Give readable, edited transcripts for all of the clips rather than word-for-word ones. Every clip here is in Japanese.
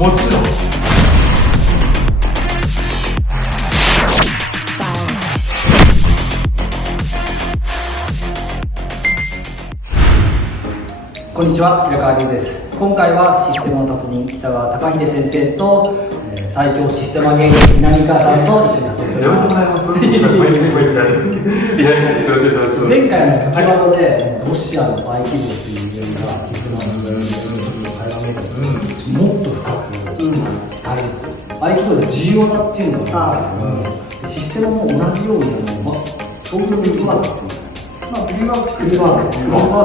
もちろん。こんにちは、白川亮です。今回はシステムの達人北川貴秀先生と、最強システマ芸人南川さんと一緒にさせていただきます。前回の時ワードでロシアの合気道というゲームがシステマのもっと深く対立。合気道で重要だっていうのがあるんですけど、システマも同じように東京で今だってフリーワ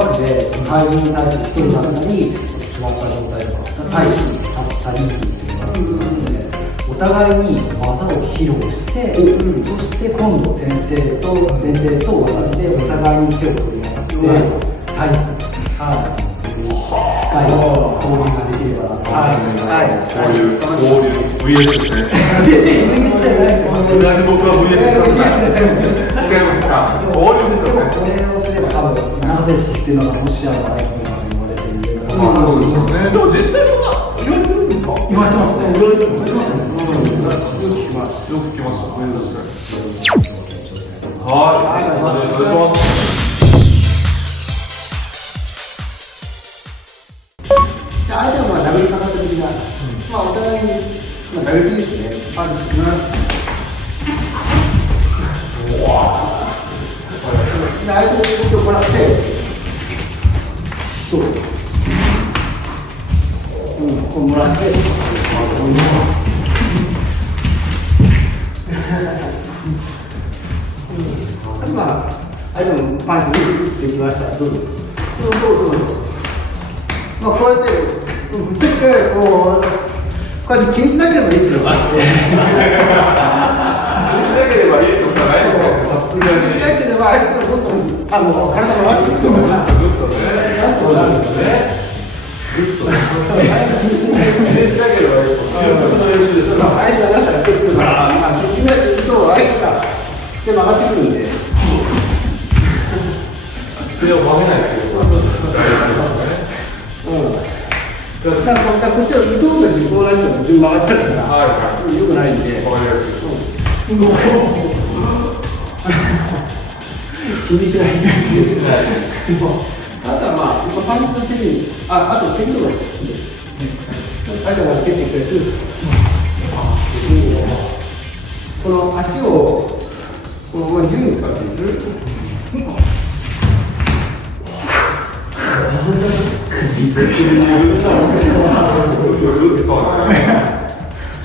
ークで対人に対して一人だったり決まった状態とか対人に他人数っていうのがあるので、お互いに技を披露して、そして今度先生と私でお互いに手を取り合って対立深い交流ができればなと思います。交流 VS ですね。僕は VS です違いますか。交流ですよね。これをすれば多分なぜシステムがロシアの合気道だと言われているのか。そうですね。でも実際そんな言われてるんですか。言われてますね。言われてますね。よく聞きました。よく聞きました。はい。お願いします。相手は殴りかかった時が、お互いに打撃ですね。パンチします。で相手の動きをもらって、そう。こうもらって、相手のパンチにできました。どうぞ。こうやって、ぶっちゃけこうやって気にしなければいいっていうのがあって。気にしなければいいってことはないですか。さすがに。気にしなければ相手のどんどん体が悪くなってくる。そうなんですね。気にしなければいい。の練習ですよ。相手が中から出てくるから、気になってると相手が背曲がってくるんで。姿勢を曲げないっていうことが大事ですね。だからこっちは打とうとしてこうなっちゃうと順番上がっちゃうからよくないんで。わかりやすい。気にしない。あとは今パンチと手に、あと手にとか相手が蹴ってきたりする。この足をこの自由に使っていく。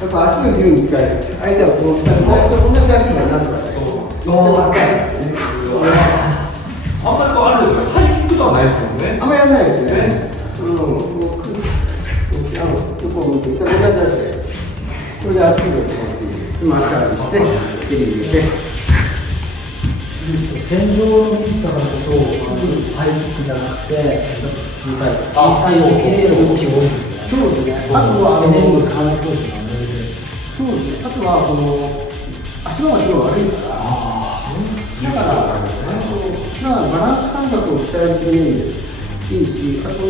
やっぱ足を自由に使える。相手はこう同じ足になるから。あんまりあるんですか。ハイキックとはないですもんね。あんまりやらないですね。これで足を今からして蹴り入れて。戦場に来たからこそ、ハイキックじゃなくて、小さいを蹴れる動きが多いんですね。そうですね。あとはエネルギーを使わないとですね。そうですね。あとはこの足の足が悪いから、だからバランス感覚を鍛えるという意味でいいし、あと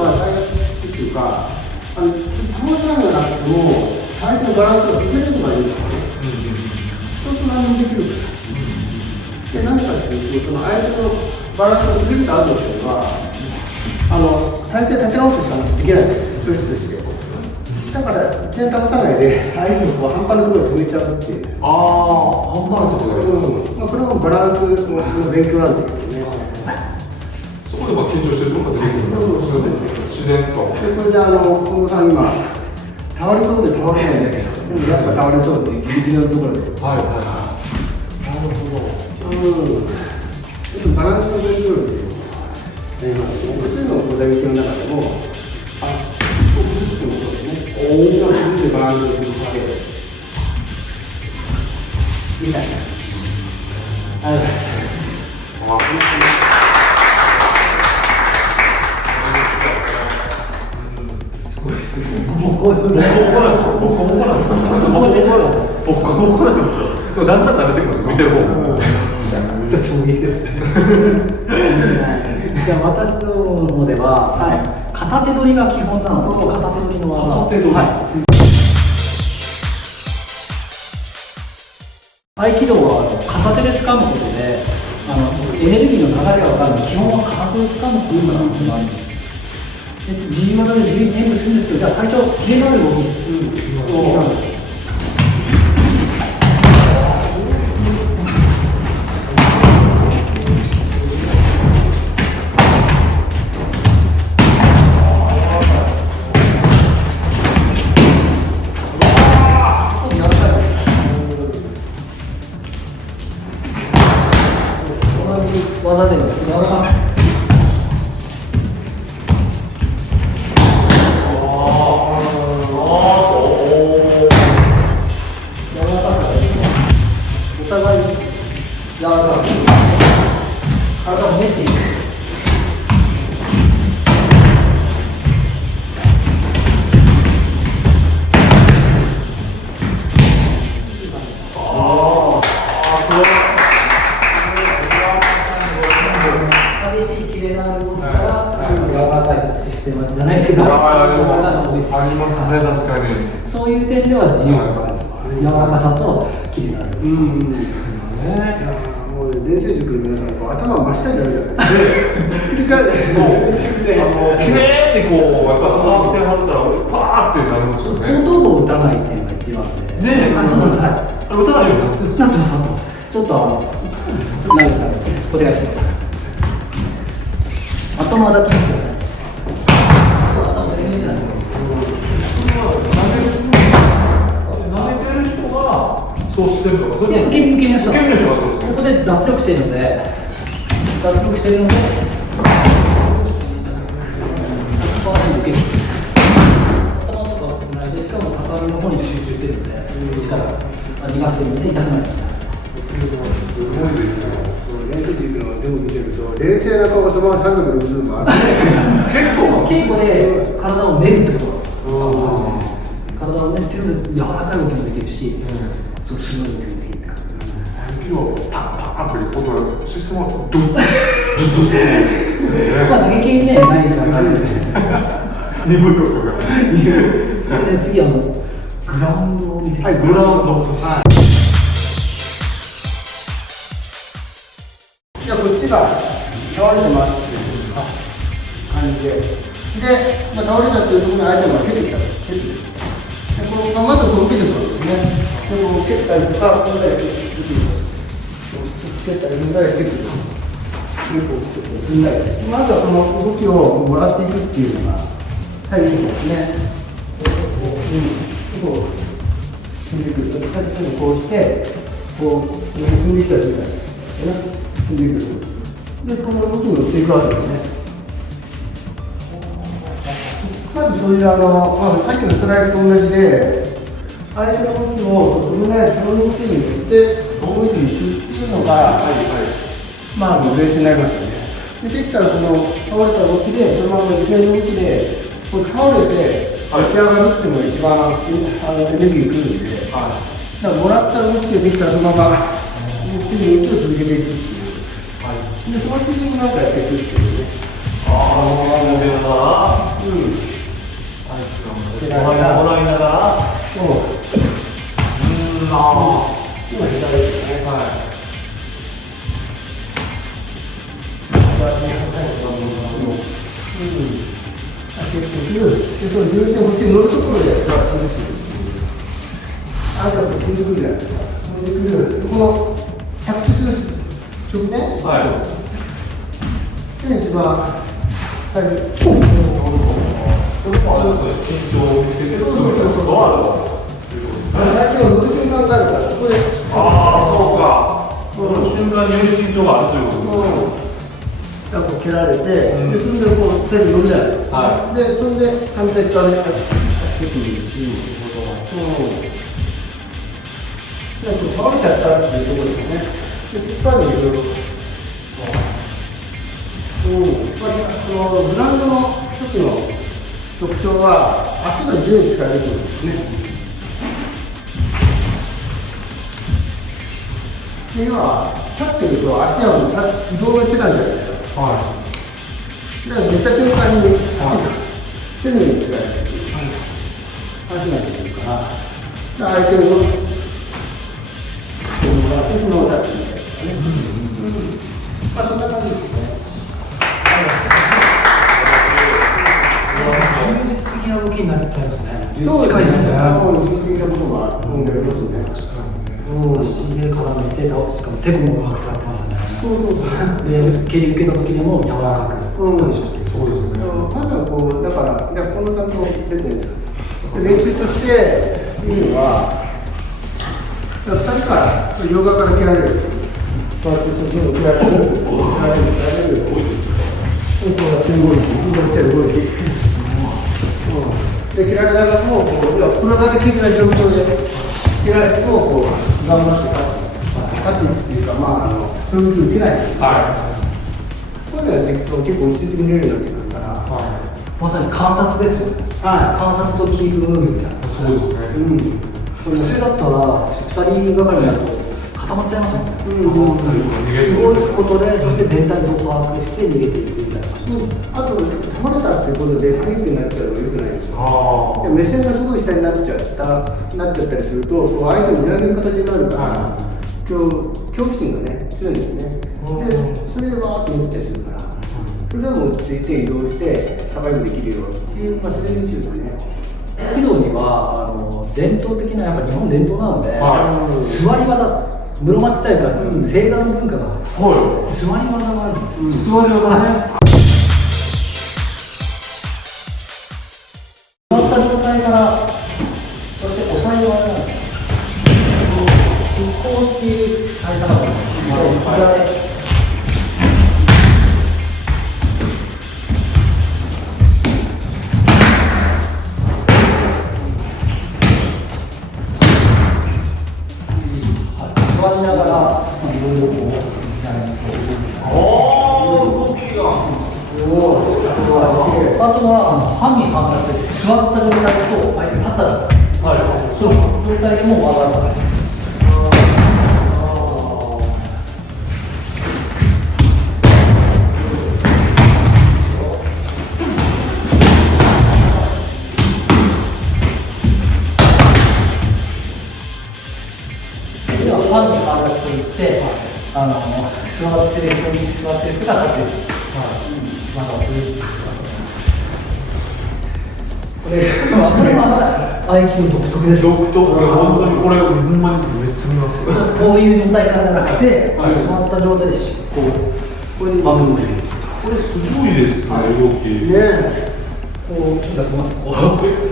は最悪っていうか、倒さなくても相手のバランスが崩れればいいんですね。そうすると何でもできるから。で何かっていうと、その相手のバランスが崩れた後っていうのは、体勢立て直すしかできないんですストレスとしてだから点倒さないで相手を半端なところで止めちゃうっていうああ、半端なところまあ、これもバランスの勉強なんですけどねそこで緊張してるところが出てくる自然とでこれで近藤さん今倒れそうで倒れないんだけどでもやっぱ倒れそうでギリギリのところではいはいはいなるほどバランスの勉強力っていうのがありますねそういうのを打撃の中でも崩すのもそうですね今崩してバランスを崩してみたいなありがとうございますもうこういうのボコボコなんですよ。ボコボコなんですよ。ボコボコなんですよ。でもだんだん慣れてくるんですよ。見てる方も。めっちゃ衝撃ですね。じゃあ私の方では、片手取りが基本なので、片手取りの技。片手取り。合気道は片手で掴むことで、エネルギーの流れが分かるので、基本は片手で掴むっていうのがあります。自由技で自由に演舞するんですけど、じゃあ最初、キレのある動き。技でも柔らかくお互い柔らかく体を練っていく激しいキレのある動きから柔らかいシステムじゃないですけどありますね、確かに。そういう点では自由がです柔らかさとキレのあるもう練習塾の皆さん頭真下になるじゃない振り返って綺麗にこう、やっぱ頭手張るから、パーってなりますよね。ほとんど打たないっていうのが一番でねえ、そうです。打たないようになってるんですよ。なってます、なってます。ちょっと投げてお願いして。頭だけ見てください。頭全然見てないですよ。投げてる人がそうしてるのか。受け身の人受け身の人がそうです。ここで脱力しているので、脱力しているので、100%受け身。頭とか振らないで、しかも高みの方に集中しているので、力が逃がしているので痛くなりました。すごいですよ。練習塾のでも見てると冷静な顔がそのまま360度回って稽古で体を練るってことなんです。体を練ってるので柔らかい動きもできるし、そうすごい動きもできる。パッパッということなんですけど、システムはドスドスまあ打撃ね、ないから二分量とか。で次はグラウンドを見せて、グラウンド。じゃあこっちが倒れてますっていう感じで、倒れたっていうところに相手が蹴ってきたんです。蹴ってきた。でこのまずこう受けてくるんですね。でこう蹴ったりとか、こうやって蹴ったり踏んだりしてくる。でこう踏んだり。まずはこの動きをもらっていくっていうのが大切ですね。こう踏んでくる。こうして、こう踏んできたりするんですね。で、この動きにしていくわけですね。まずそういうさっきのストライクと同じで、相手の動きをどのぐらいその動きによってどういうふうにするっていうのが、ベースになりますよね。できたらこの倒れた動きで、そのまま一連の動きで、これ倒れて起き上がるっていうのが一番エネルギーくるんで、だからもらった動きでできたらそのまま次に続けていくっていう。で、その次になんかやっていくっていうね。もらいながら。もらいながら。そう。今左ですね。で、その優先補給乗るところで、あとは飛んでくるじゃないですか。飛んでくる。この着地する直前、一番最初、相手を乗る瞬間があるから、そこで。そうか。その瞬間により緊張があるということですね。蹴られて、で、そんでこう手に乗るじゃないですか。で、そんで反対側で足してくるし、倒れちゃったっていうところですね。で、そこからいろいろ。グラウンドの一つの特徴は、足が自由に使えるということですね。で、今、立ってると足は移動が違うじゃないですか。だから寝た瞬間に足が手の上に使えるっていう話ができるから、相手のそのまま立ってみたいですかね。そんな感じですね。充実的な動きになっちゃいますね。そう近いですね。充実的なことがありますね。足で絡めて、しかも手もうまく使ってますね。そうで、蹴り受けた時にも柔らかく対処している。そうですね。まずはこう、だから、この担当出てるんですよ。練習としていいのは、2人から両側から蹴られる。こうやってそっちに蹴られる。多いですよ。こうやって動いて、で、蹴られながらも、これだけ的な状況で蹴られると、こう、頑張って勝つっていうか、そういうふうに打てない。こういうのができると結構落ち着いて見れるようになってくるから、まさに観察ですよね。観察とキープムービングみたいな。そうですね。これ、それだったら、2人がかりになると固まっちゃいますよね。動くことで、そして全体を把握して逃げていくみたいな感じ。あと、倒れたってことで、クイックになっちゃうのがよくないですよ。目線がすごい下になっちゃったりすると、相手を見上げる形になるから、恐怖心がね、強いんですね。で、それでわーっと見てたりするから、それでも落ち着いて移動して、サバイブできるようっていう、そういう練習ですね。軌道には伝統的なやっぱ日本伝統なので、座り技、室町大会正座の文化がある、座り技があるんです。座り技ね。座った状態から、そして押さえ技なんです。執行っていう使い方があるんです。座りながら、いろいろこう、動きが。あとは、半に反対して、座った状態と、相手立った状態。その状態でも技がある。半に反発といって、座ってる人に座ってる人が立ってる。まだそういう。これは合気の独特です。本当にこれ、ほんまにめっちゃ見ますよ。こういう状態からじゃなくて、座った状態で執行。これでまぶる。これすごいですね、動き。こう、やってます。こういう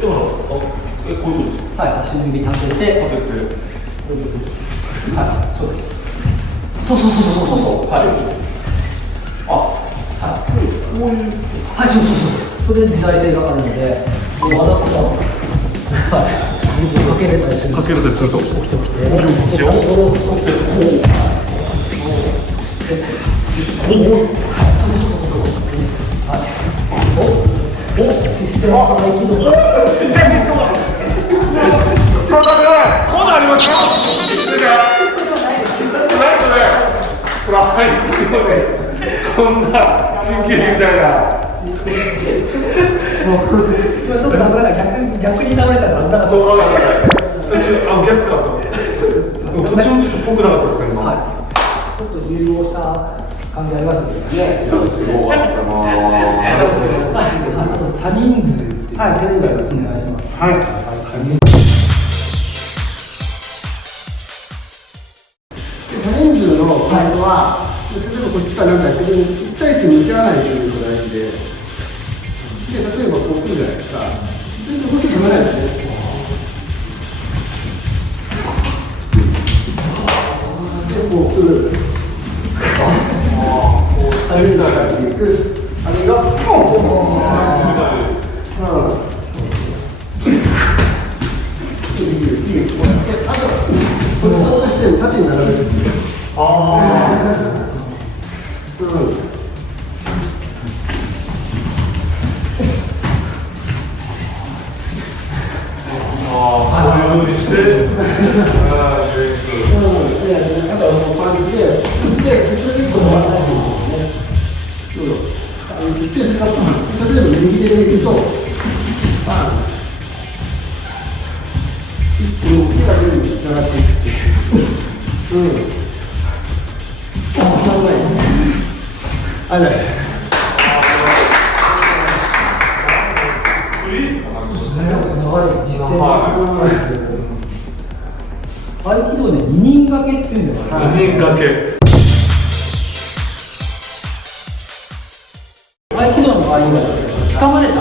ことですか。はい、足の指立てて、はい、そうです。そう。はい。はい。こういう。はい、そう。それで自在性があるので、わざとはい。かけれたりする。かけるとすると。起きて。システムが合気道。こうなりますか。こんな神経みたいな。ちょっと逆に倒れたら危なかった。そう考えたら逆かと。途中ちょっとぽくなかったですか今。ちょっと融合した感じありますよね。いや、すごかったなあと多人数っていう。はい、多人数ありますお願いします。はい。多人数のポイントは、例えばこっちからなんかやってる1対1に向き合わないというのが大事で、例えばこう来るじゃないですか。全然動き止めないですね。で、こう来る。あれが、あれが、あと、これそうして縦に並べる。そういうふうにして、あとはパンで、それでこう回らないといけないですね。例えば右手でいくと、パン。手が全部つながっていくっていう。あれ。実践合気道で二人掛けっていうのがある。二人掛け。合気道の場合はですね、掴まれた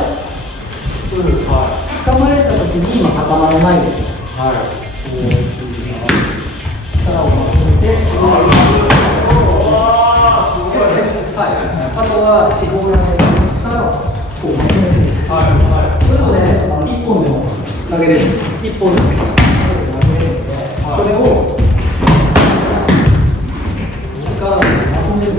時に今固まらないで、力をまとめて、あとは四方や力をこうまとめて、それをね、一本でも投げれる。一本でもそれを力をまとめる。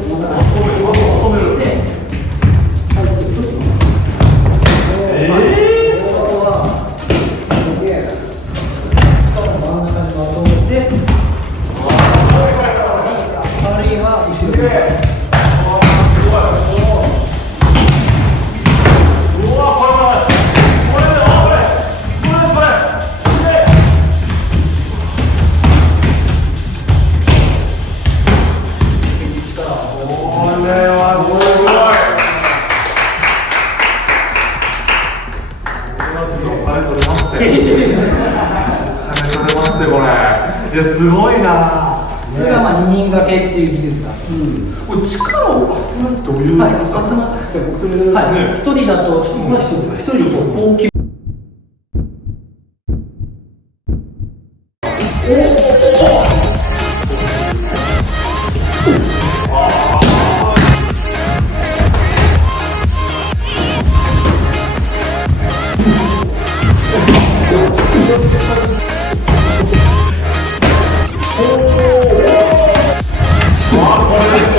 いや、すごいな。それがまあ二人掛けっていう技術だ。これ力を集めるどういうはい、集まって僕はい、一人だと一人と高級。これ